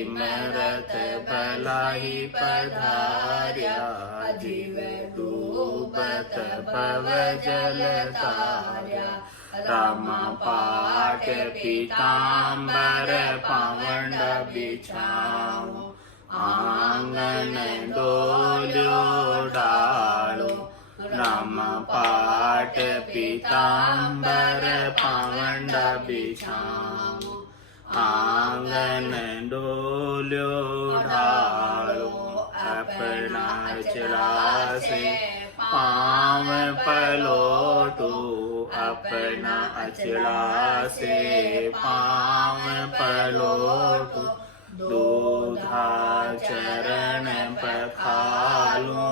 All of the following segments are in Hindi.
सिमरत भलाही पधार्या, जीव डूबत भव जल तार्या। राम पाट पीतांबर पावंड बिछाओ, आंगन डोल्यो डालो। राम पाट पीतांबर पावंड बिछाओ, आंगन डोल्यो ढालो। अपना चला से पाँव पलोटो, अपना अचला से पाँव पलोटो। दूधा चरण पखालूं,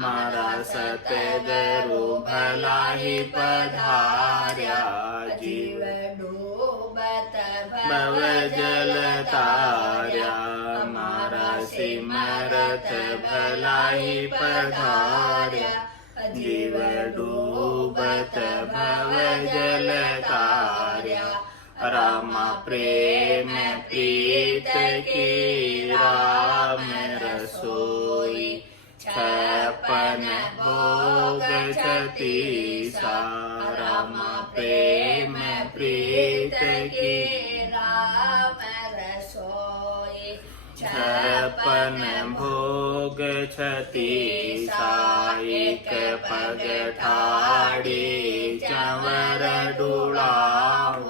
मारा सतगुरु भलाही पधार्या। जीव डूबत भव जल तार्या, मारा सिमरत भलाही पधार्या। जीव डूबत भव जल तार्या। राम प्रेम प्रीत की राम रसोई, छपन भोग छतीसा। राम प्रेम प्रीत की राम रसोई, छपन भोग छतीसा। एक पग ठाड़ी चंवर डुलाओ,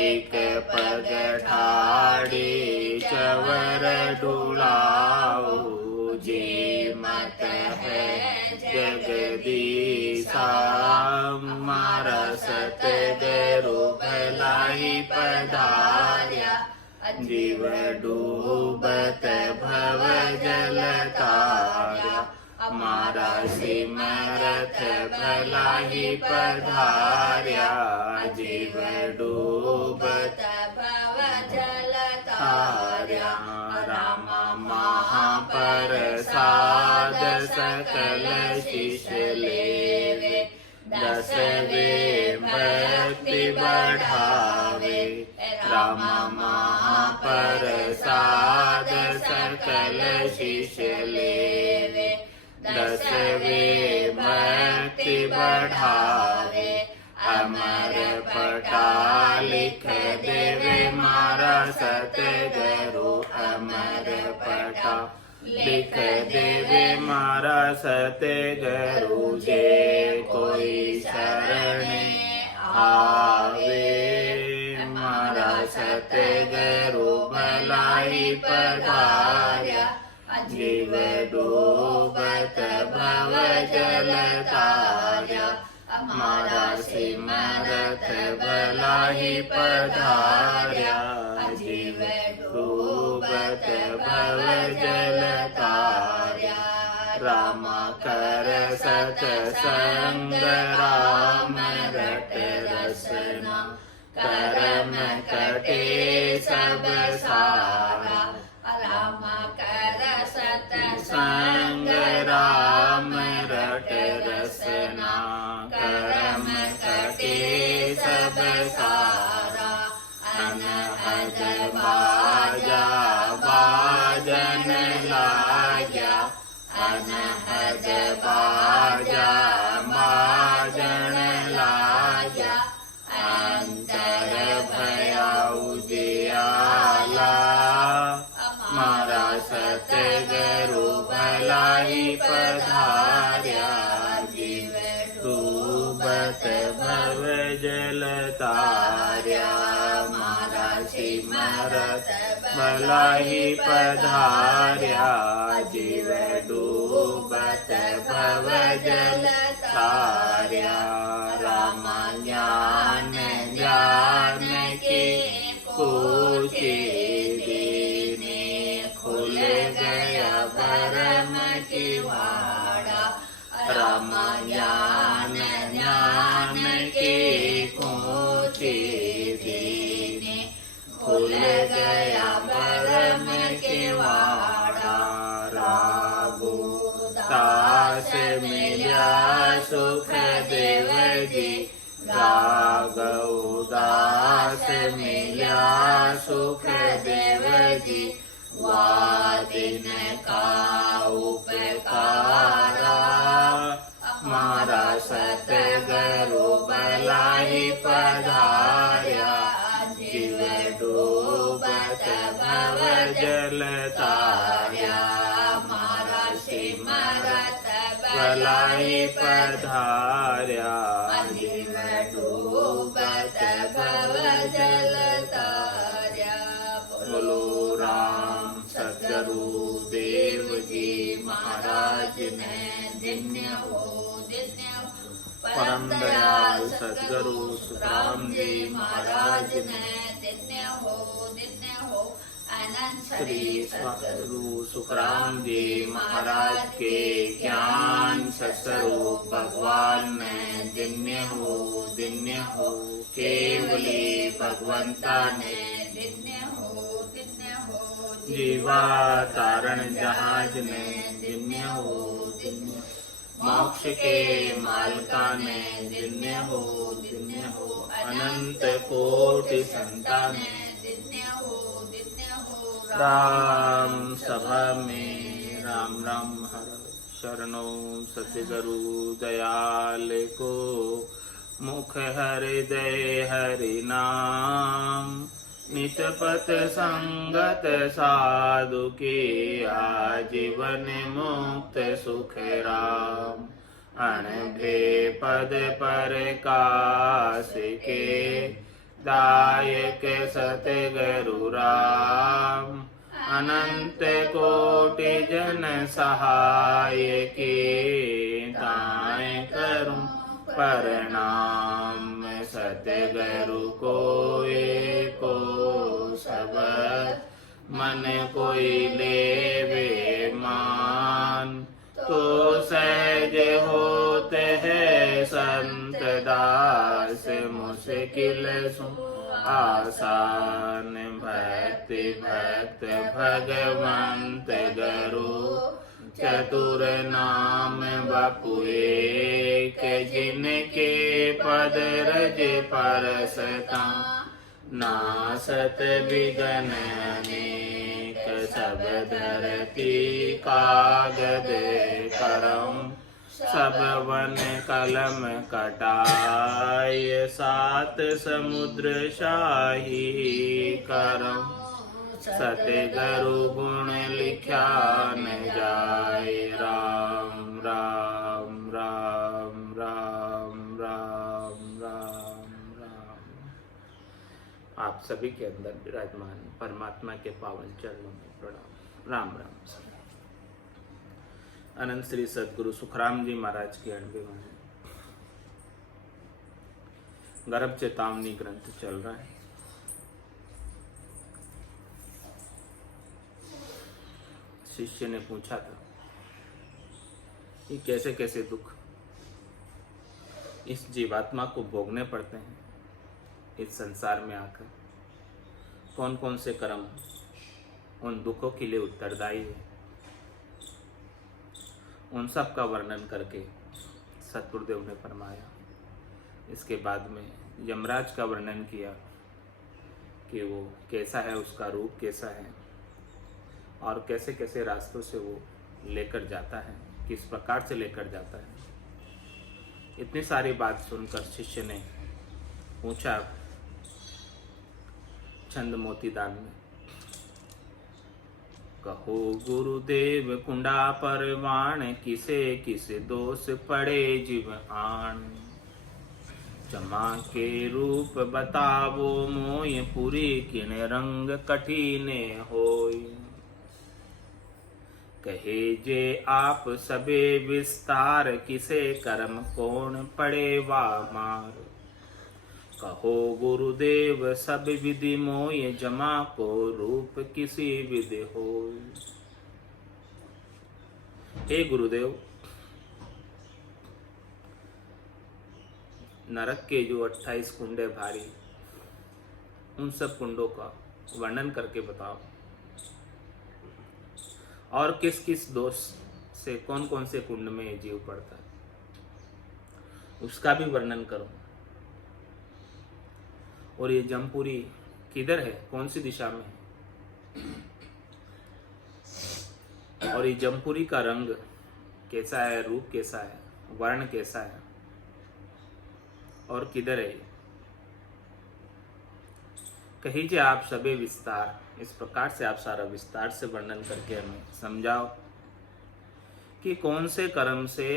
एक पग ठाड़ी चंवर डुलाओ। जे मत है जगदीसा, मारा सतगुरु भलाही पधार्या। जीव डूबत भव जल तार्या, मारा सिमरत भलाही पधार्या। जीव डूबत भव जल तार्या। राम महाप्रसाद सकल शिष लेवे, दसवे भक्ति बढ़ावे। राम महाप्रसाद सकल शिष लेवे, दसवे भक्ति बढ़ावे। अमर पटा लिख देवे मारा सतगुरु, अमर पटा लिख देवे मारा सतगुरु। जे कोई शरण आवे, मारा सतगुरु भलाही पधार्या। जीव डूबत भव जल तार्या, मारा सिमरत भलाही पधार्या। जीव डूबत भव जल तार्या। राम कर सतसंग, राम रट रसना। करम कटे सब सारा, राम कर सतसंग, राम रट रसना। करम कटे सब सारा। अनहद बाजा बाजन लाया, अनहद बाजा बाजन लाया। अंतर भया उजियाला, मारा सतगुरु भलाही पधार्या। जीव डूबत भव जल तार्या, मारा सिमरत भलाही पधार्या। जीव डूबत भव जल तार्या। राम ज्ञान ज्ञान की पूछी दीने, खुल गया भरम की वाड़ा। राम ज्ञान ज्ञान की पूछी दीने, खुल गया भरम की वाड़ा। रागु दास मिला सुख देव जी, राग उदास दास मिल्या सुख देव जी, वादिन का उपकारा, मारा सतगुरु बलाई पधार्या, जीव डूबत भव जल तार्या, मारा सिमरत बलाई पधार्या, जीव डूबत भव जल तार्या। बोलो राम सतगुरु देव जी महाराज ने धन्य हो, धन्य हो। परम दयाल सतगुरु सुखराम जी महाराज ने धन्य हो, धन्य हो। अनंत श्री सतगुरु सुखराम जी महाराज के ज्ञान स्वरूप भगवान ने धन्य हो, धन्य हो। केवली भगवंता ने धन्य हो, धन्य हो। जीवा तारण जहाज ने धन्य हो, धन्य। मोक्ष के मालका ने धन्य हो, धन्य हो। अनंत कोटि संतान ने धन्य हो, धन्य हो। राम सभा में राम राम हर शरणों सतगुरु दयाल को, मुख हृदय हरि नाम, नित पथ संगत साधु के, आजीवन मुक्त सुख राम। अनभे पद प्रकाश के, दायक सतगुरु राम। अनंत कोटि जन सहाय के, ताय करूं प्रणाम। सतगुरु को एको शब्द, मन कोई लेवे मान, तो सहज होते हैं संत दास। मुश्किल सु आसान, भक्ति भक्त भगवंत गुरु। चतुर नाम बपुए के, जिनके पद रज परसता। नासत विघ्न अनेक, सब धरती कागद करम। सब वन कलम कटाय, सात समुद्र शाही करम। सतगुरु गुण लिख्या न जाए, राम राम राम राम राम राम राम। आप सभी के अंदर विराजमान परमात्मा के पावन चरणों में प्रणाम। राम राम। अनंत श्री सतगुरु सुखराम जी महाराज की 8वीं वाणी। गर्भ चेतावनी ग्रंथ चल रहा है। शिष्य ने पूछा था कि कैसे कैसे दुख इस जीवात्मा को भोगने पड़ते हैं इस संसार में आकर। कौन कौन से कर्म उन दुखों के लिए उत्तरदायी है, उन सब का वर्णन करके सतगुरुदेव ने फरमाया। इसके बाद में यमराज का वर्णन किया कि वो कैसा है, उसका रूप कैसा है और कैसे कैसे रास्तों से वो लेकर जाता है, किस प्रकार से लेकर जाता है। इतनी सारी बात सुनकर शिष्य ने पूछा छंद मोतीदान में, कहो गुरुदेव कुंडा परवान, किसे किसे दोष पड़े जीव आन। चमा के रूप बतावो मोय, पूरी किन रंग कठिने होय। कहे जे आप सबे विस्तार, किसे कर्म कौन पड़े वा मार। कहो गुरुदेव सब विधि मोय, जमा को रूप किसी विधि होय। हे गुरुदेव, नरक के जो 28 कुंड है भारी, उन सब कुंडों का वर्णन करके बताओ, और किस किस दोष से कौन कौन से कुंड में ये जीव पड़ता है, उसका भी वर्णन करो। और ये जमपुरी किधर है, कौन सी दिशा में है, और ये जमपुरी का रंग कैसा है, रूप कैसा है, वर्ण कैसा है और किधर है। कहिए आप सबे विस्तार, इस प्रकार से आप सारा विस्तार से वर्णन करके हमें समझाओ कि कौन से कर्म से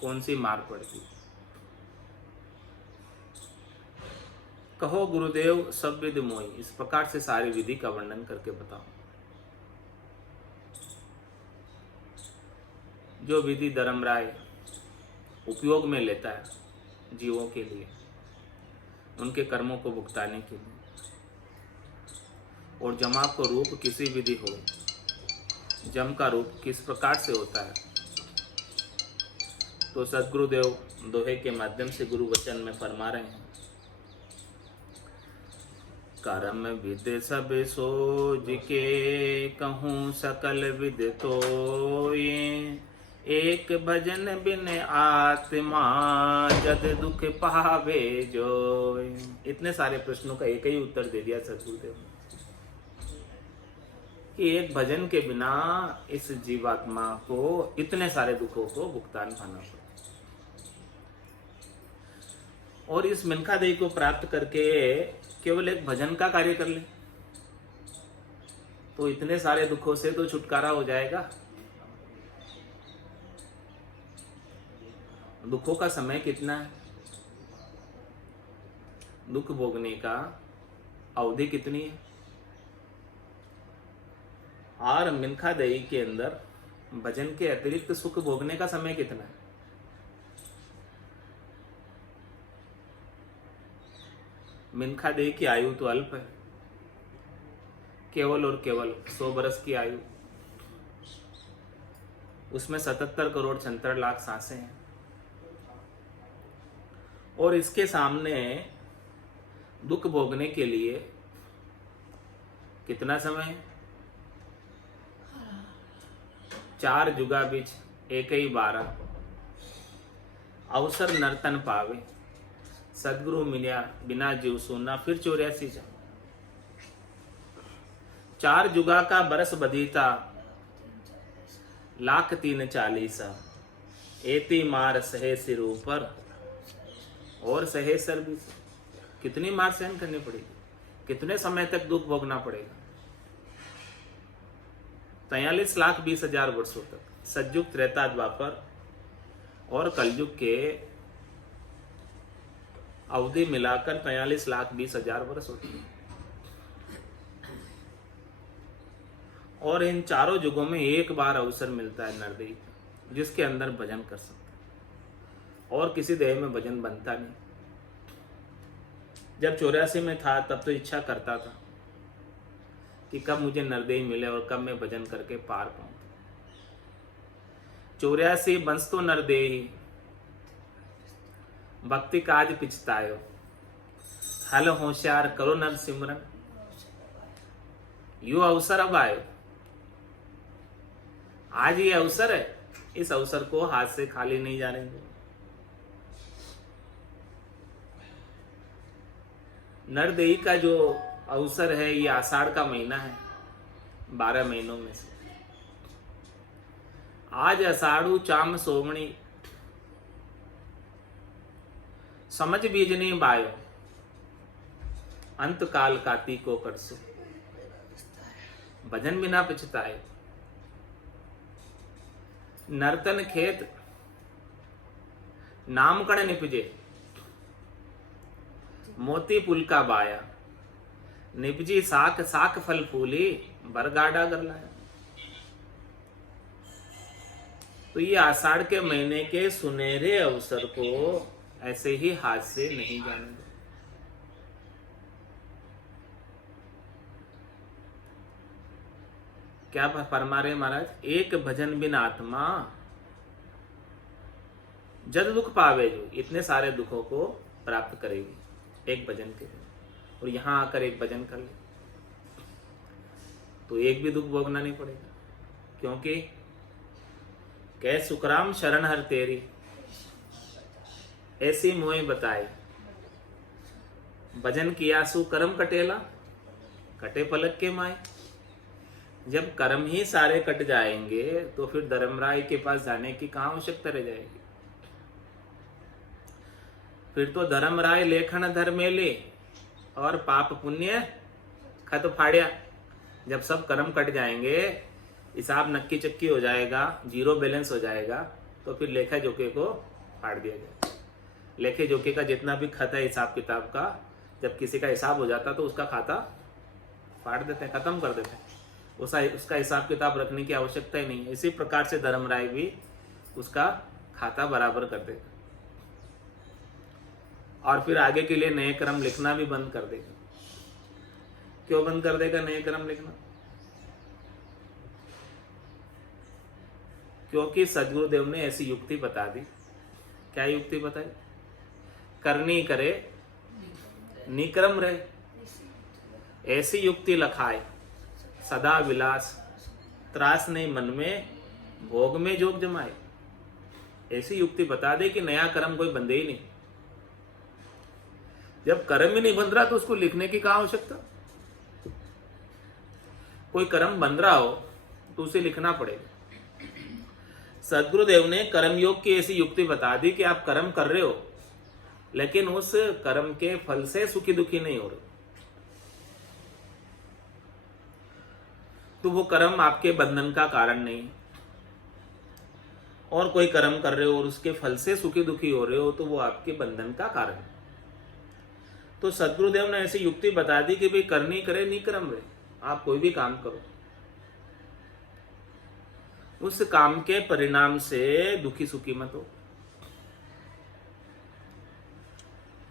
कौन सी मार पड़ती। कहो गुरुदेव सब विधि मोई, इस प्रकार से सारी विधि का वर्णन करके बताओ। जो विधि धर्मराय उपयोग में लेता है जीवों के लिए, उनके कर्मों को भुगताने के लिए, और जमा को रूप किसी विधि हो, जम का रूप किस प्रकार से होता है, तो सदगुरुदेव दोहे के माध्यम से गुरु वचन में फरमा रहे हैं। कर्म विद सब सोज के कहूँ सकल विद तो ये, एक भजन बिन आत्मा जद दुख पावे जो। इतने सारे प्रश्नों का एक ही उत्तर दे दिया सदगुरुदेव ने कि एक भजन के बिना इस जीवात्मा को इतने सारे दुखों को भुगतान करना पड़ता, और इस मिनखा देही को प्राप्त करके केवल एक भजन का कार्य कर ले तो इतने सारे दुखों से तो छुटकारा हो जाएगा। दुखों का समय कितना है, दुख भोगने का अवधि कितनी है, और मिनखा देही के अंदर भजन के अतिरिक्त सुख भोगने का समय कितना है। मिनखा देही की आयु तो अल्प है, केवल और केवल 100 बरस की आयु, उसमें 77 करोड़ 76 लाख सांसें हैं, और इसके सामने दुख भोगने के लिए कितना समय है। 4 जुगा बीच एक ही 12, अवसर नर्तन पावे, सदगुरु मिल्या बिना जीव सुना, फिर 84 जा। 4 जुगा का बरस बदीता, 1,03,40, एती मार सहे सिर ऊपर, और सहे सर भी। कितनी मार सहन करनी पड़ेगी, कितने समय तक दुख भोगना पड़ेगा। 43,20,000 वर्षों तक, सतयुग त्रेता द्वापर और कलयुग के अवधि मिलाकर 43,20,000 वर्ष होती है। और इन चारों युगों में एक बार अवसर मिलता है नरदेही, जिसके अंदर भजन कर सकते, और किसी देह में भजन बनता नहीं। जब 84 में था तब तो इच्छा करता था कि कब मुझे नरदेही मिले और कब मैं भजन करके पार पाऊं। 84 बंस तो नरदेही, भक्ति काज पिछतायो, हल होशियार करो नर सिमरन। यो अवसर अब आयो, आज ये अवसर है, इस अवसर को हाथ से खाली नहीं जाने दो। नरदेही का जो अवसर है ये आषाढ़ का महीना है, 12 महीनों में से। आज आषाढ़ू चाम सोमणी, समझ बीजनी बायो, अंत काल काती को करसो, भजन बिना पिछताए। नर्तन खेत नामकण निपजे, मोती पुल का बाया, निपजी साख साख फल फूली, बरगाड़ा कर लाया। तो ये आषाढ़ के महीने के सुनहरे अवसर को ऐसे ही हाथ से नहीं जाने दो। क्या फरमा रहे महाराज, एक भजन बिन आत्मा जद दुख पावे जो, इतने सारे दुखों को प्राप्त करेगी एक भजन के लिए। और यहां आकर एक भजन कर ले तो एक भी दुख भोगना नहीं पड़ेगा, क्योंकि कह सुखराम शरण हर तेरी, ऐसी मोहि बताए भजन किया सु कर्म कटेला, कटे पलक के माए। जब कर्म ही सारे कट जाएंगे तो फिर धर्मराय के पास जाने की कहाँ आवश्यकता रह जाएगी। फिर तो धर्मराय लेखन धर्मेले और पाप पुण्य खत फाड़िया। जब सब कर्म कट जाएंगे, हिसाब नक्की चक्की हो जाएगा, जीरो बैलेंस हो जाएगा, तो फिर लेखा जोखे को फाड़ दिया जाएगा। लेखे जोखे का जितना भी खत है हिसाब किताब का, जब किसी का हिसाब हो जाता तो उसका खाता फाड़ देते हैं, खत्म कर देते हैं। उसका हिसाब किताब रखने की आवश्यकता ही नहीं है। इसी प्रकार से धर्मराय भी उसका खाता बराबर कर देगा और फिर आगे के लिए नए क्रम लिखना भी बंद कर देगा। क्यों बंद कर देगा नए क्रम लिखना? क्योंकि सदगुरुदेव ने ऐसी युक्ति बता दी। क्या युक्ति बताई? करनी करे निक्रम रहे, ऐसी युक्ति लखाए सदा विलास, त्रास नहीं मन में भोग में जोग जमाए। ऐसी युक्ति बता दे कि नया कर्म कोई बंदे ही नहीं। जब कर्म ही नहीं बन रहा तो उसको लिखने की कहाँ आवश्यकता? कोई कर्म बन रहा हो तो उसे लिखना पड़ेगा। सदगुरुदेव ने कर्म योग की ऐसी युक्ति बता दी कि आप कर्म कर रहे हो लेकिन उस कर्म के फल से सुखी दुखी नहीं हो रहे, तो वो कर्म आपके बंधन का कारण नहीं। और कोई कर्म कर रहे हो और उसके फल से सुखी दुखी हो रहे हो तो वो आपके बंधन का कारण है। तो सदगुरुदेव ने ऐसी युक्ति बता दी कि भाई करनी करे निक्रम रहे, आप कोई भी काम करो, उस काम के परिणाम से दुखी सुखी मत हो।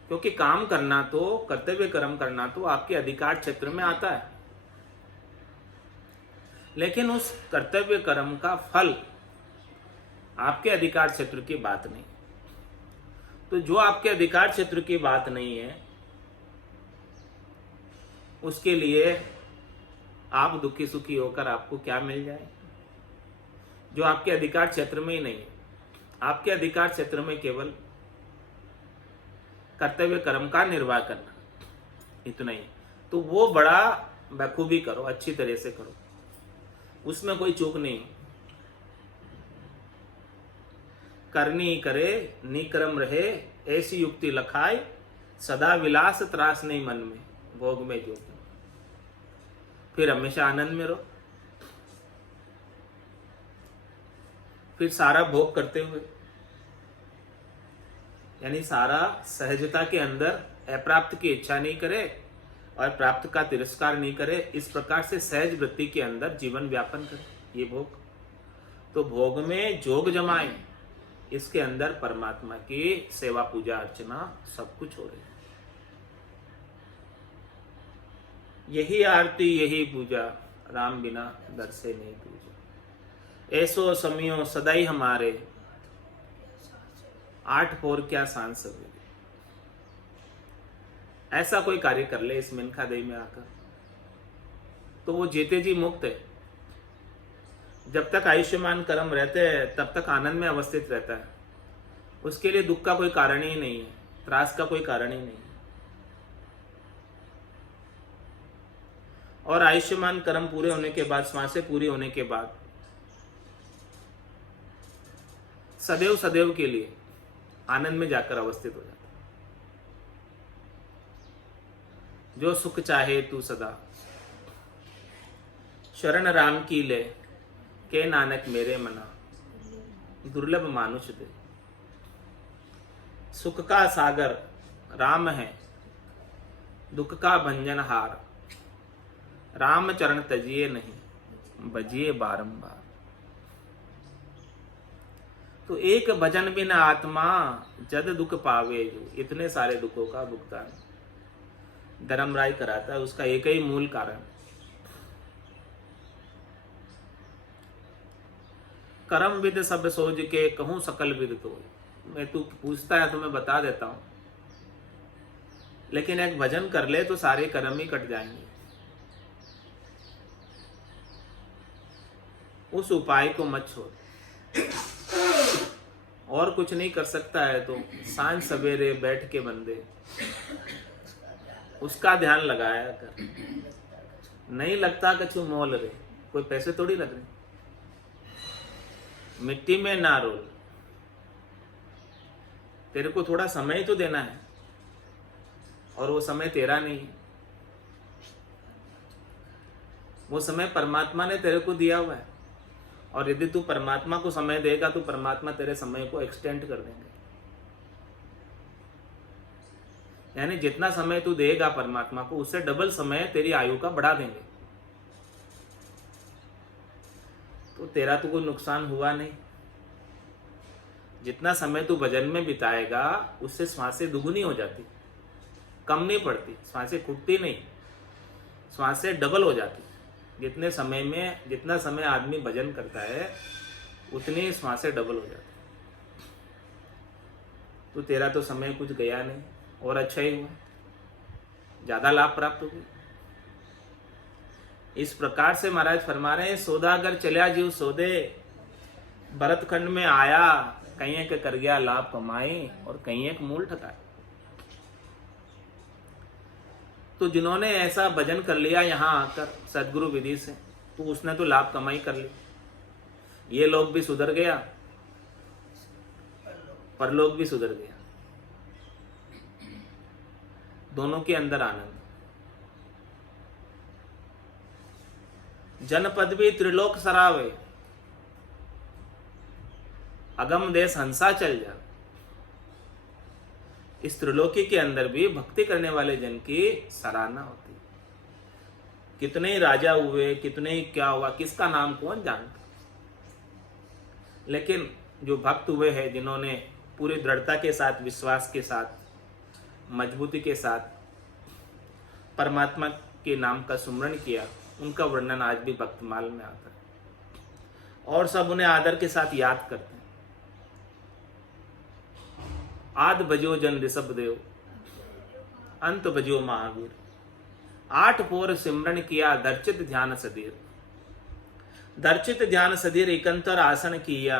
क्योंकि काम करना तो, कर्तव्य कर्म करना तो आपके अधिकार क्षेत्र में आता है, लेकिन उस कर्तव्य कर्म का फल आपके अधिकार क्षेत्र की बात नहीं। तो जो आपके अधिकार क्षेत्र की बात नहीं है उसके लिए आप दुखी सुखी होकर आपको क्या मिल जाए? जो आपके अधिकार क्षेत्र में ही नहीं है। आपके अधिकार क्षेत्र में केवल कर्तव्य कर्म का निर्वाह करना, इतना ही। तो वो बड़ा बखूबी करो, अच्छी तरह से करो, उसमें कोई चूक नहीं। करनी करे निक्रम रहे, ऐसी युक्ति लखाए सदा विलास, त्रास नहीं मन में भोग में जो। फिर हमेशा आनंद में रहो। फिर सारा भोग करते हुए, यानी सारा सहजता के अंदर अप्राप्त की इच्छा नहीं करे और प्राप्त का तिरस्कार नहीं करे, इस प्रकार से सहज वृत्ति के अंदर जीवन व्यापन करे। ये भोग तो भोग में जोग जमाए, इसके अंदर परमात्मा की सेवा पूजा अर्चना सब कुछ हो रही है। यही आरती यही पूजा, राम बिना दर से नहीं पूजा। ऐसो समियो सदाई हमारे, 8 फोर क्या सांस सवेरे। ऐसा कोई कार्य कर ले इस मिनखा देही में आकर तो वो जीते जी मुक्त है। जब तक आयुष्मान कर्म रहते हैं तब तक आनंद में अवस्थित रहता है। उसके लिए दुख का कोई कारण ही नहीं है, त्रास का कोई कारण ही नहीं है। और आयुष्मान कर्म पूरे होने के बाद, श्वासें पूरी होने के बाद सदैव सदैव के लिए आनंद में जाकर अवस्थित हो जाता। जो सुख चाहे तू सदा, शरण राम की ले, के नानक मेरे मना, दुर्लभ मानुष दे। सुख का सागर राम है, दुख का भंजनहार, राम चरण तजिए नहीं, बजिए बारंबार। तो एक भजन बिना आत्मा जद दुख पावे, जो इतने सारे दुखों का भुगतान धर्मराय कराता है। उसका एक ही मूल कारण, कर्म विद सब सोच के कहूं सकल विद तो। मैं तू पूछता है तो मैं बता देता हूं, लेकिन एक भजन कर ले तो सारे कर्म ही कट जाएंगे। उस उपाय को मत छोड़। और कुछ नहीं कर सकता है तो सांझ सवेरे बैठ के बंदे उसका ध्यान लगाया कर। नहीं लगता कछु मोल रे, कोई पैसे थोड़ी लग रहे, मिट्टी में ना रोल। तेरे को थोड़ा समय ही तो देना है, और वो समय तेरा नहीं है, वो समय परमात्मा ने तेरे को दिया हुआ है। और यदि तू परमात्मा को समय देगा तो परमात्मा तेरे समय को एक्सटेंड कर देंगे। यानी जितना समय तू देगा परमात्मा को, उससे डबल समय तेरी आयु का बढ़ा देंगे। तो तेरा तो कोई नुकसान हुआ नहीं। जितना समय तू भजन में बिताएगा उससे श्वासें दुगुनी हो जाती, कम नहीं पड़ती, श्वासें खुटती नहीं, श्वासें डबल हो जाती। जितना समय आदमी भजन करता है उतनी श्वासें डबल हो जाती। तो तेरा तो समय कुछ गया नहीं, और अच्छा ही हुआ, ज्यादा लाभ प्राप्त हो गया। इस प्रकार से महाराज फरमा रहे हैं, सौदागर चलिया जीव सौदे, भरतखंड में आया, कहीं एक कर गया लाभ कमाई और कहीं एक मूल ठकाए। तो जिन्होंने ऐसा भजन कर लिया यहाँ आकर सदगुरु विधि से, तो उसने तो लाभ कमाई कर ली। ये लोग भी सुधर गया, परलोक भी सुधर गया, दोनों के अंदर आनंद। जनपद भी त्रिलोक सरावे, अगम देश हंसा चल जा। इस त्रिलोकी के अंदर भी भक्ति करने वाले जन की सराहना होती। कितने ही राजा हुए, कितने ही क्या हुआ, किसका नाम कौन जानता, लेकिन जो भक्त हुए हैं, जिन्होंने पूरी दृढ़ता के साथ, विश्वास के साथ, मजबूती के साथ परमात्मा के नाम का सुमरण किया, उनका वर्णन आज भी भक्तमाल में आता है और सब उन्हें आदर के साथ याद करते हैं। आद बजो जन ऋषभ देव, अंत बजो महावीर, 8 पोर सिमरन किया, दर्चित ध्यान सदीर। दर्चित ध्यान सदीर एकंतर आसन किया,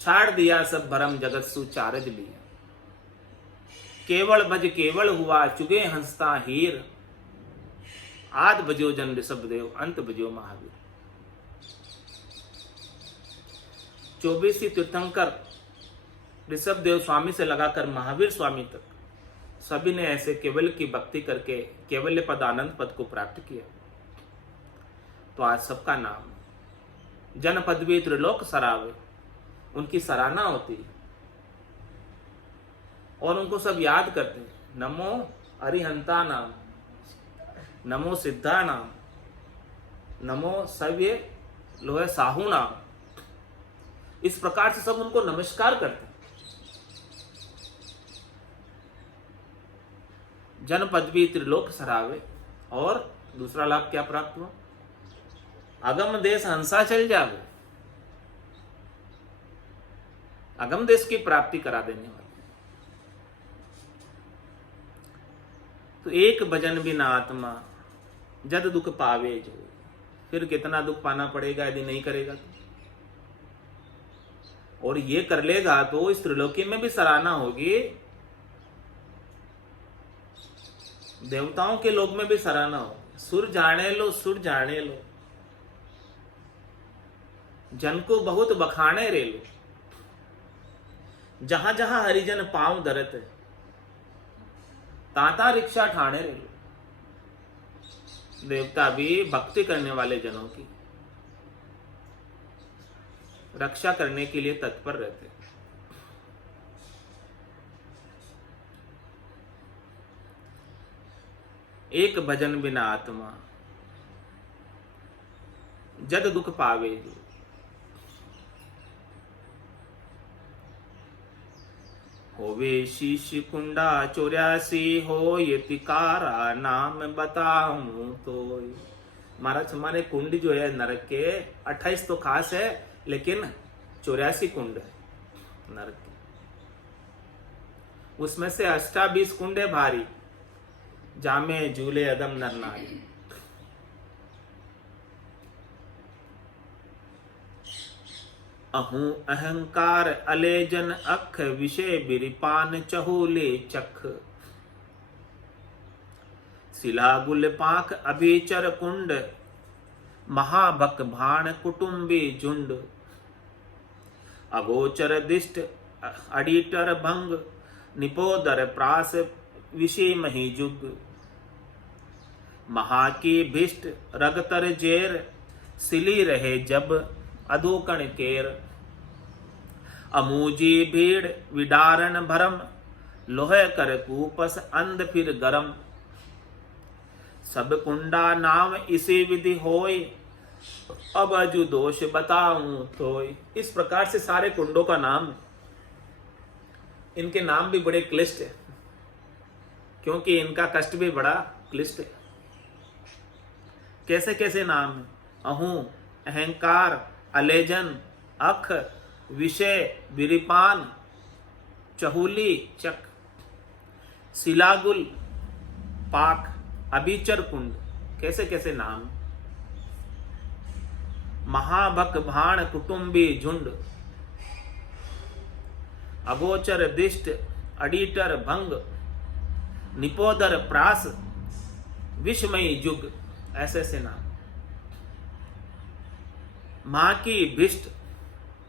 छाड़ दिया सब भरम जगत सु चारज लिया। केवल भज केवल हुआ, चुगे हंसता हीर, आद बजो जन ऋषभ देव, अंत बजो महावीर। 24 तीर्थंकर ऋषभ देव स्वामी से लगाकर महावीर स्वामी तक सभी ने ऐसे केवल की भक्ति करके केवल्य पद, आनंद पद को प्राप्त किया। तो आज सबका नाम जन पदवी त्रिलोक सरावे, उनकी सराहना होती है और उनको सब याद करते हैं। नमो अरिहंता नाम, नमो सिद्धा नाम, नमो सव्य लोहे साहू नाम। इस प्रकार से सब उनको नमस्कार करते हैं। जन पदवी त्रिलोक सरावे, और दूसरा लाभ क्या प्राप्त हुआ? अगम देश हंसा चल जावे, अगम देश की प्राप्ति करा देने वाले। तो एक भजन बिना आत्मा जद दुख पावे जो, फिर कितना दुख पाना पड़ेगा यदि नहीं करेगा तो। और ये कर लेगा तो इस त्रिलोकी में भी सराहना होगी, देवताओं के लोक में भी सराहना हो। सुर जाने लो, सुर जाने लो, जन को बहुत बखाने रे लो। जहां जहां हरिजन पांव धरत, ताता रिक्शा ठाणे रे लो। देवता भी भक्ति करने वाले जनों की रक्षा करने के लिए तत्पर रहते। एक भजन बिना आत्मा जद दुख पावे जो। होवे शीश कुंडा 84 हो, ये तिकारा नाम बताऊं तो। महाराज हमारे कुंड जो है नरक के 28 तो खास है, लेकिन 84 कुंड है नरक के। उसमें से 28 कुंड है भारी, जामे झूले अदम नर नारी। अहूं अहंकार अलेजन अख, विषय बिरिपान चहूले चख। शिलागुल पाख अभिचर कुंड, महाभक भाण कुटुंबी झुंड, अगोचर दिष्ट अडीटर भंग, निपोदर प्रास विषय मही जुग, महा की भिष्ट रगतर जेर, सिली रहे जब अधोकण केर, अमूजी भीड़ विदारण भरम, लोह कर कूपस अंध फिर गरम, सब कुंडा नाम इसी विधि होय, अब अजु दोष बताऊं तोय। इस प्रकार से सारे कुंडों का नाम, इनके नाम भी बड़े क्लिष्ट है, क्योंकि इनका कष्ट भी बड़ा क्लिष्ट है। कैसे कैसे नाम है? अहू, अहंकार, अलेजन, अख, विषय, विरिपान, चहूली, चक, शिलागुल, पाक, अभिचर कुंड, कैसे कैसे नाम। महाभक भाण कुटुंबी झुंड, अगोचर दिष्ट अडीटर भंग, निपोदर प्रास विषमयी जुग, ऐसे ऐसे नाम। मां की भिष्ट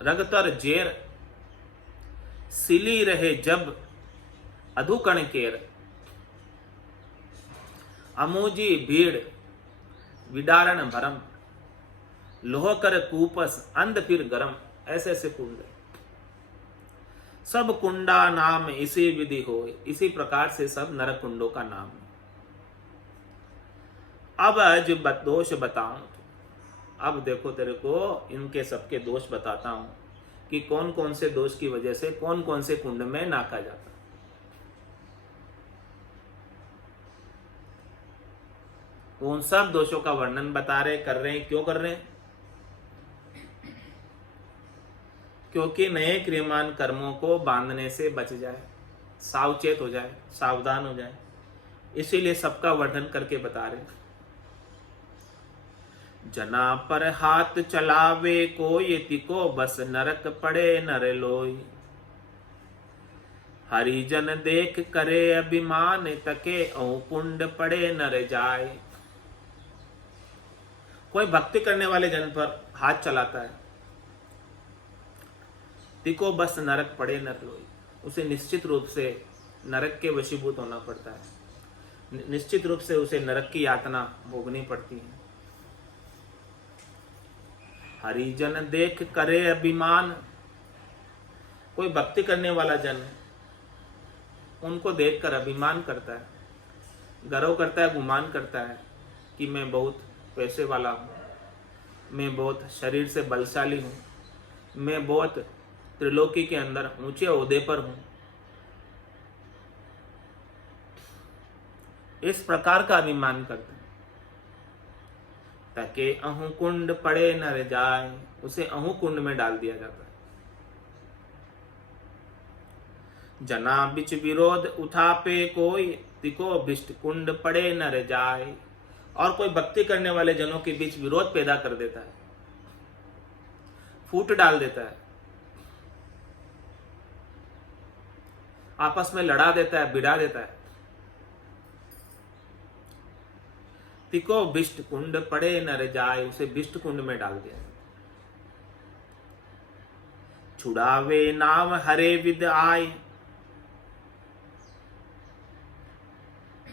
रगतर जेर, सिली रहे जब अधुकण केर, अमूजी भीड़ विदारण भरम, लोह कर कूपस अंध फिर गरम, ऐसे ऐसे कुंड। सब कुंडा नाम इसी विधि हो, इसी प्रकार से सब नरक कुंडों का नाम। अब अज दोष बताऊं, अब देखो तेरे को इनके सबके दोष बताता हूं कि कौन कौन से दोष की वजह से कौन कौन से कुंड में नाका जाता। उन सब दोषों का वर्णन बता रहे, कर रहे हैं। क्यों कर रहे हैं? क्योंकि नए क्रियमान कर्मों को बांधने से बच जाए, सावचेत हो जाए, सावधान हो जाए, इसीलिए सबका वर्णन करके बता रहे। जना पर हाथ चलावे कोई, तिको बस नरक पड़े नर लोई, हरिजन देख करे अभिमान, तके औ कुंड पड़े नर जाए। कोई भक्ति करने वाले जन पर हाथ चलाता है, तिको बस नरक पड़े नर लोई, उसे निश्चित रूप से नरक के वशीभूत होना पड़ता है, निश्चित रूप से उसे नरक की यातना भोगनी पड़ती है। हरिजन देख करे अभिमान, कोई भक्ति करने वाला जन है, उनको देखकर अभिमान करता है, गर्व करता है, गुमान करता है कि मैं बहुत पैसे वाला हूँ, मैं बहुत शरीर से बलशाली हूँ, मैं बहुत त्रिलोकी के अंदर ऊंचे ओहदे पर हूँ। इस प्रकार का अभिमान करते हैं। ताकि अहू कुंड पड़े न रह जाए, उसे अहू कुंड में डाल दिया जाता है। जना बिच विरोध उठापे कोई, तिको भिष्ट कुंड पड़े न रह जाए। और कोई भक्ति करने वाले जनों के बीच विरोध पैदा कर देता है, फूट डाल देता है, आपस में लड़ा देता है, भिड़ा देता है। तिको भिष्ट कुंड पड़े न रह जाए, उसे भिष्ट कुंड में डाल दिया। छुड़ावे नाम हरे विद आय,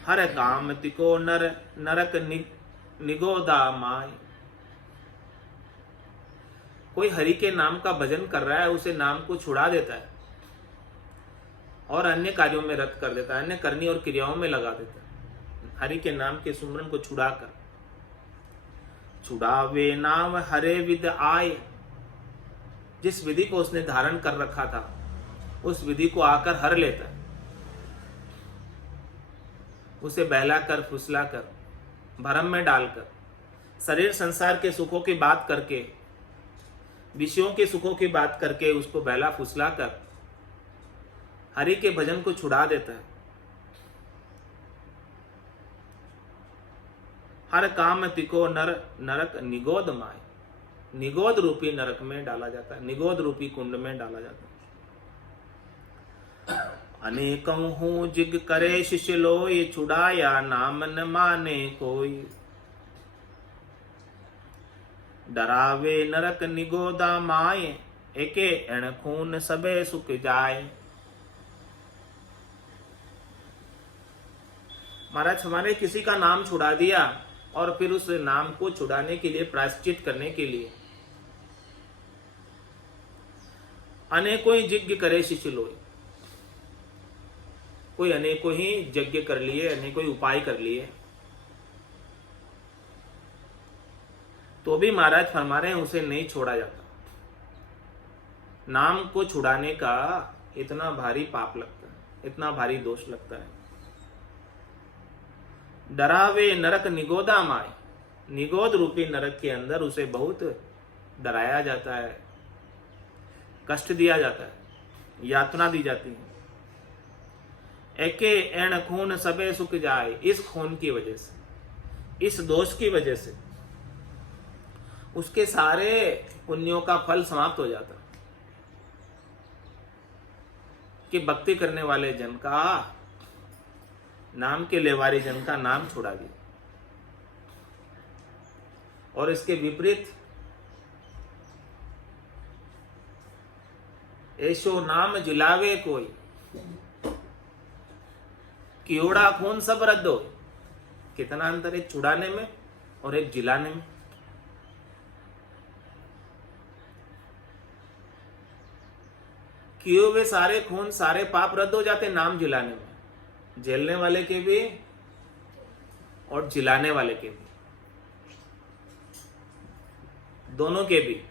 हर काम तिको नर नरक निगोदा माय। कोई हरि के नाम का भजन कर रहा है, उसे नाम को छुड़ा देता है और अन्य कार्यों में रद्द कर देता है, अन्य करनी और क्रियाओं में लगा देता है, हरि के नाम के सुमरन को छुड़ाकर। छुड़ावे नाम हरे विद आय, जिस विधि को उसने धारण कर रखा था उस विधि को आकर हर लेता है, उसे बहलाकर, फुसलाकर, भरम में डालकर, शरीर संसार के सुखों की बात करके, विषयों के सुखों की बात करके उसको बहला फुसला कर हरि के भजन को छुड़ा देता है। हर काम तिको नर नरक निगोद माय, निगोद रूपी नरक में डाला जाता है, निगोद रूपी कुंड में डाला जाता है। अनेकं हूँ जिग करे शिष्य लोय, छुड़ाया नाम न माने कोई। डरावे नरक निगोदा माए, एके एण खून सबे सुख जाए। महाराज हमारे किसी का नाम छुड़ा दिया और फिर उस नाम को छुड़ाने के लिए, प्रायश्चित करने के लिए अनेकों ही यज्ञ करे शिष्य लोग। कोई अनेकों ही यज्ञ कर लिए, अनेकों ही उपाय कर लिए, तो भी महाराज फरमा रहे हैं उसे नहीं छोड़ा जाता। नाम को छुड़ाने का इतना भारी पाप लगता है, इतना भारी दोष लगता है। डरावे नरक निगोदा माय, निगोद रूपी नरक के अंदर उसे बहुत डराया जाता है, कष्ट दिया जाता है, यातना दी जाती है। एके एण खून सबे सुख जाए, इस खून की वजह से, इस दोष की वजह से उसके सारे पुण्यों का फल समाप्त हो जाता है। कि भक्ति करने वाले जन का, नाम के लेवारी जन का नाम छुड़ा दिया। और इसके विपरीत ऐसो नाम जिलावे कोई, कियोड़ा खून सब रद्द हो। कितना अंतर एक छुड़ाने में और एक जिलाने में। किए हुए सारे खून, सारे पाप रद्द हो जाते नाम जिलाने में, झेलने वाले के भी और जिलाने वाले के भी, दोनों के भी।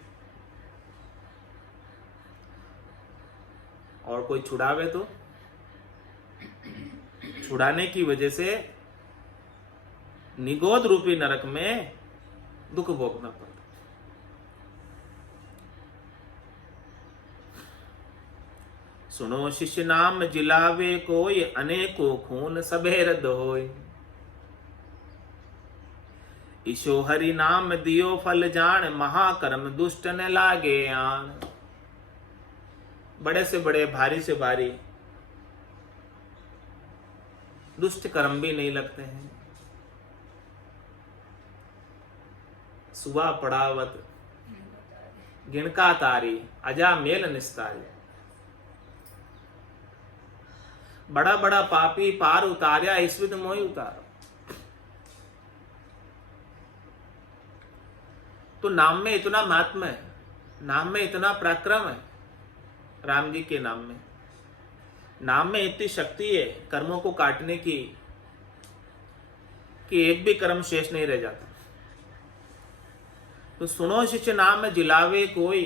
और कोई छुड़ावे तो छुड़ाने की वजह से निगोद रूपी नरक में दुख भोगना पड़ता। सुनो शिष्य नाम जिलावे कोई, अनेको खून सबे रद्द होय। ईशो हरि नाम दियो फल जान, महाकर्म दुष्ट न लागे आन। बड़े से बड़े, भारी से भारी दुष्ट कर्म भी नहीं लगते हैं। सुबह पड़ावत गिणका तारी, अजा मेल निस्तारी। बड़ा बड़ा पापी पार उतार्या, ईश्वित मोहि उतारो। तो नाम में इतना महात्मा है, नाम में इतना पराक्रम है। राम जी के नाम में इतनी शक्ति है कर्मों को काटने की कि एक भी कर्म शेष नहीं रह जाता। तो सुनो शिष्य नाम जिलावे कोई,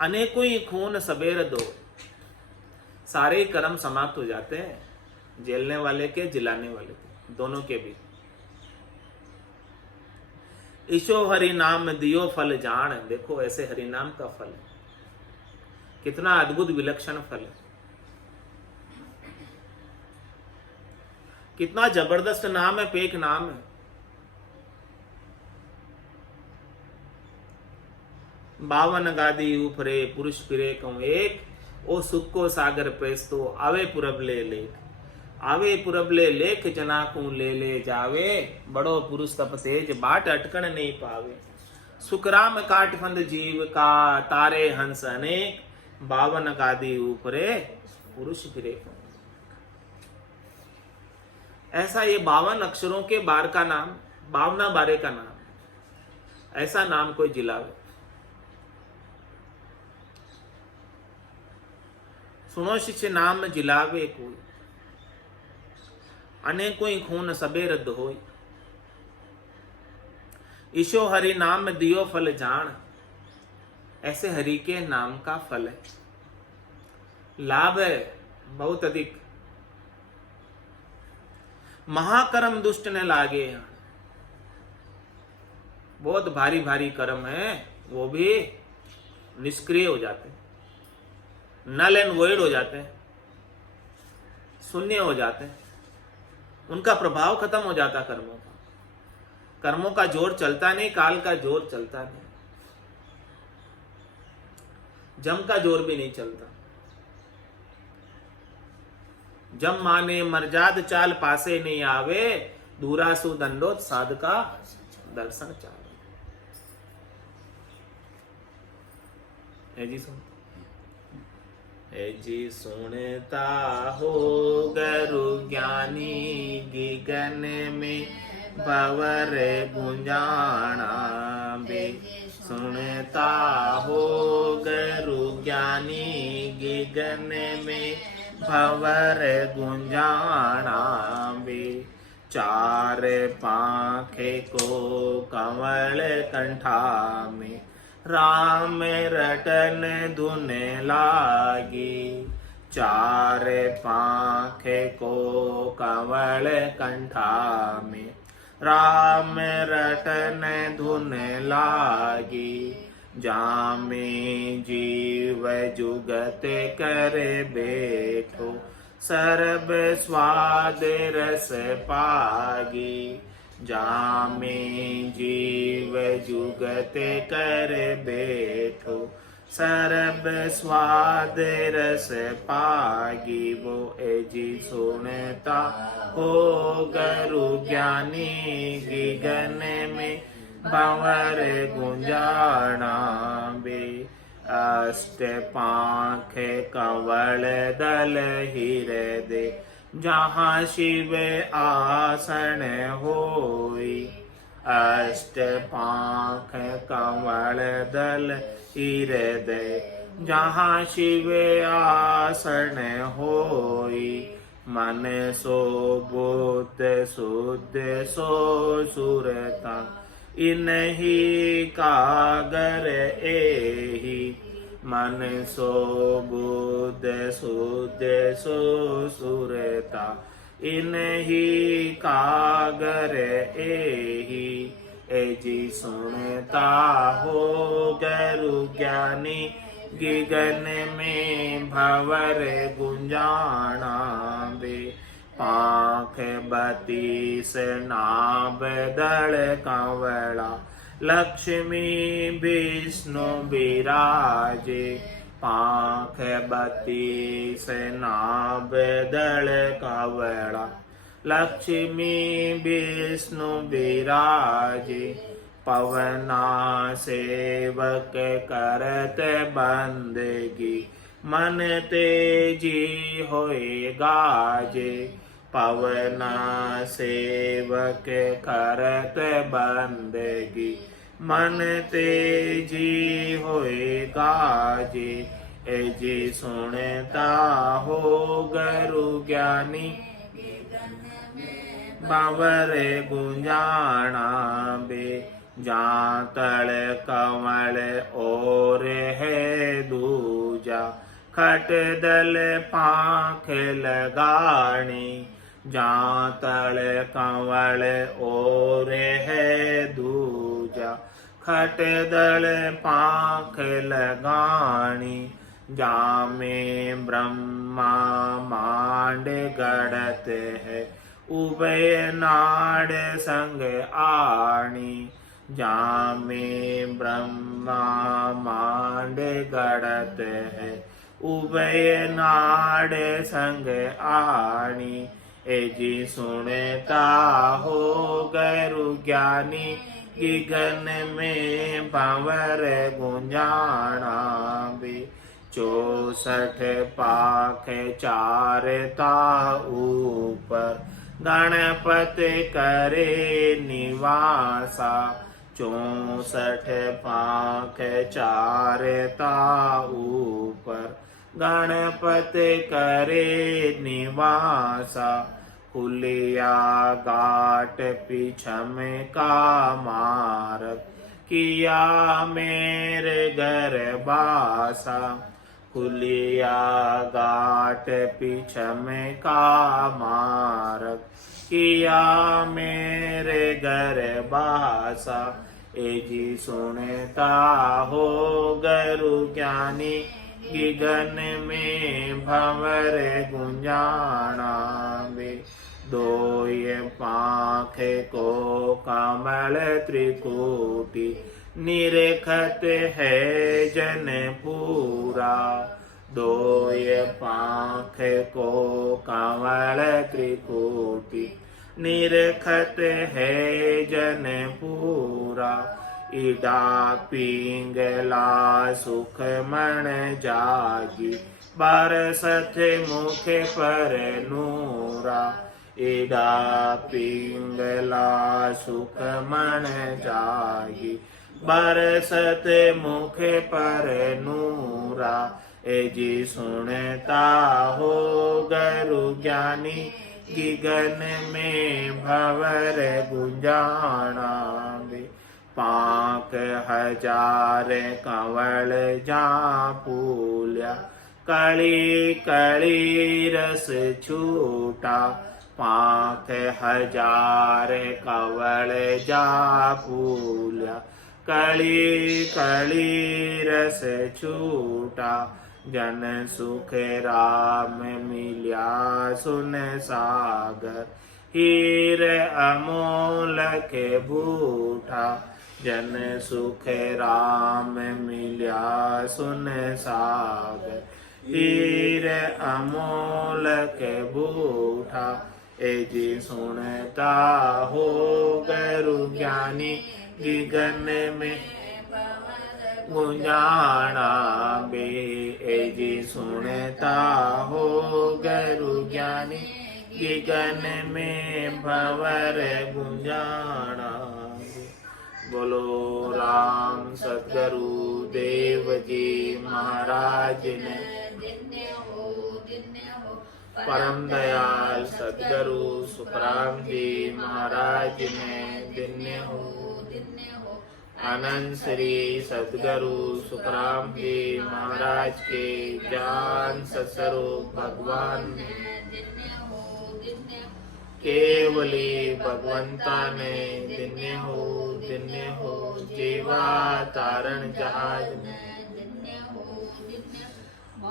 अनेकों ही खून सबेर दो। सारे ही कर्म समाप्त हो जाते हैं, झेलने वाले के, जिलाने वाले के, दोनों के भी। ईशो हरि नाम दियो फल जान। देखो ऐसे हरि नाम का फल है, कितना अद्भुत विलक्षण फल है, कितना जबरदस्त नाम है, पेक नाम है। बावन गादी ऊपरे पुरुष फिरे कहूं एक, ओ सुख को सागर पेस्तो आवे पुरबले लेख। आवे पुरबले लेख जनाकू ले ले जावे, बड़ो पुरुष तप तेज बाट अटकन नहीं पावे। सुखराम काट फंद जीव का, तारे हंस अनेक, बावन गादी ऊपरे पुरुष फिरे। ऐसा ये 52 अक्षरों के बार का नाम, 52 बारे का नाम, ऐसा नाम कोई जिलावे। सुनो शिष्य नाम जिलावे कोई, अनेकों ही खून सबे रद्द होय। ईशो हरि नाम दियो फल जान। ऐसे हरि के नाम का फल है, लाभ है बहुत अधिक। महाकर्म दुष्ट न लागे, बहुत भारी भारी कर्म है वो भी निष्क्रिय हो जाते हैं, नल एंड वॉइड हो जाते हैं, शून्य हो जाते हैं, उनका प्रभाव खत्म हो जाता कर्मों का। कर्मों का जोर चलता नहीं, काल का जोर चलता नहीं, जम का जोर भी नहीं चलता। जब माने मर्जाद चाल पासे नहीं आवे, दूरा सु दंडोत साध का दर्शन चावे। जी सुन, जी सुनता हो गुरु ज्ञानी गिगन में भंवर गुंजाना बे। सुनता हो गुरु ज्ञानी गिगन में भंवर गुंजाना बे। चार पाखे को कंवल कंठा में राम रटन धुन लागी। चार पाखे को कंवल कंठा में राम रटन धुन लागी। जामे जीव जुगत कर बैठो सर्ब स्वाद रस पागी। जामे जीव जुगत कर बैठो सर्ब स्वाद रस पागी। वो जी सुनता हो गुरु ज्ञानी गिगन में भंवर गुंजाना बे। अष्ट पाख कंवल दल हृदय जहाँ शिव आसन होई। अष्ट पाख कंवल दल हृदय जहाँ शिव आसन होई। मन सो बुद्ध शुद्ध सो सुरता इनही कागर एही। मन सो बुद्ध शुद्ध सो सुरता इनही कागर एही। जी सुनता हो गुरु ज्ञानी गिगन में भंवर गुंजाना बे। पाख 32 नाभ दल कंवला लक्ष्मी विष्णु विराजे। पाख 32 नाभ दल कंवला लक्ष्मी विष्णु विराजे। पवना सेवक करत बंदगी मन तेजी होए गाजे। पवना सेवक करत बंदगी मन तेजी होए गाजे। जी सुनता हो गुरु ज्ञानी भंवर गुंजाना बे। जहाँ तल कंवल और है दूजा खट दल पाख लगानी। जहाँ तल कंवल और है दूजा खट दल पाख लगानी। जहाँ में ब्रह्मा मांड गढ़त है उभय नाड़ संग आणी। जहाँ में ब्रह्मा मांड गढ़त है उभय नाड़ संग आणी। जी सुनता हो गुरु ज्ञानी गिगन में भंवर गुंजाना बे। 64 पाख चारता ऊपर गणपति करे निवासा। 64 पाख चारता ऊपर गणपति करे निवासा। खुलिया गाट पिछम का मार्ग किया मेरे घर बासा। खुलिया गाट पिछम का मार्ग किया मेरे घर बासा। जी सुनता हो गुरु ज्ञानी गिगन में भंवर गुंजाना बे। 2 पाख को कमल त्रिकुटी निरखत है जन पूरा। दोय पाख को कंवल त्रिकुटी, निरखत है जन पूरा, इडा पिंगला सुख मन जागी, बरसत मुख पर नूरा, इडा पिंगला सुख मन जागी, बरसत मुख पर नूरा, एजी सुनता हो गुरु ज्ञानी, गगन में भंवर गुंजाना, पाक हजार कंवल जा फूल्या, कली कली रस छूटा, पाक हजार कंवल जा फूल्या, कली कली रस छूटा, जन सुख राम मिल्या सुन सागर, हीर अमोल के बूठा, जन सुख राम मिल्या सुन सागर, हीर अमोल के बूठा, एजी सुनता हो गुरु ज्ञानी, गगन में गुंजाना बे, एजी सुनता हो गुरु ज्ञानी, गगन में भंवर गुंजाना बे। बोलो राम सतगुरु देव जी महाराज ने, परम दयाल सतगुरु सुखराम जी महाराज ने, दिन्य हो आनंद श्री सतगुरु सुखराम जी महाराज के ज्ञान सत्स्वरूप भगवान ने, केवली भगवंता ने, दिन्य हो जीवा तारण जहाज ने,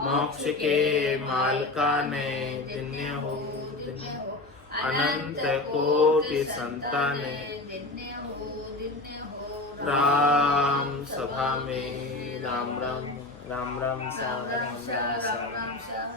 मोक्ष के मालका ने, दिन्य हो अनंत कोटि संताने, राम सभा में राम राम राम राम श्याम राम राम श्याम।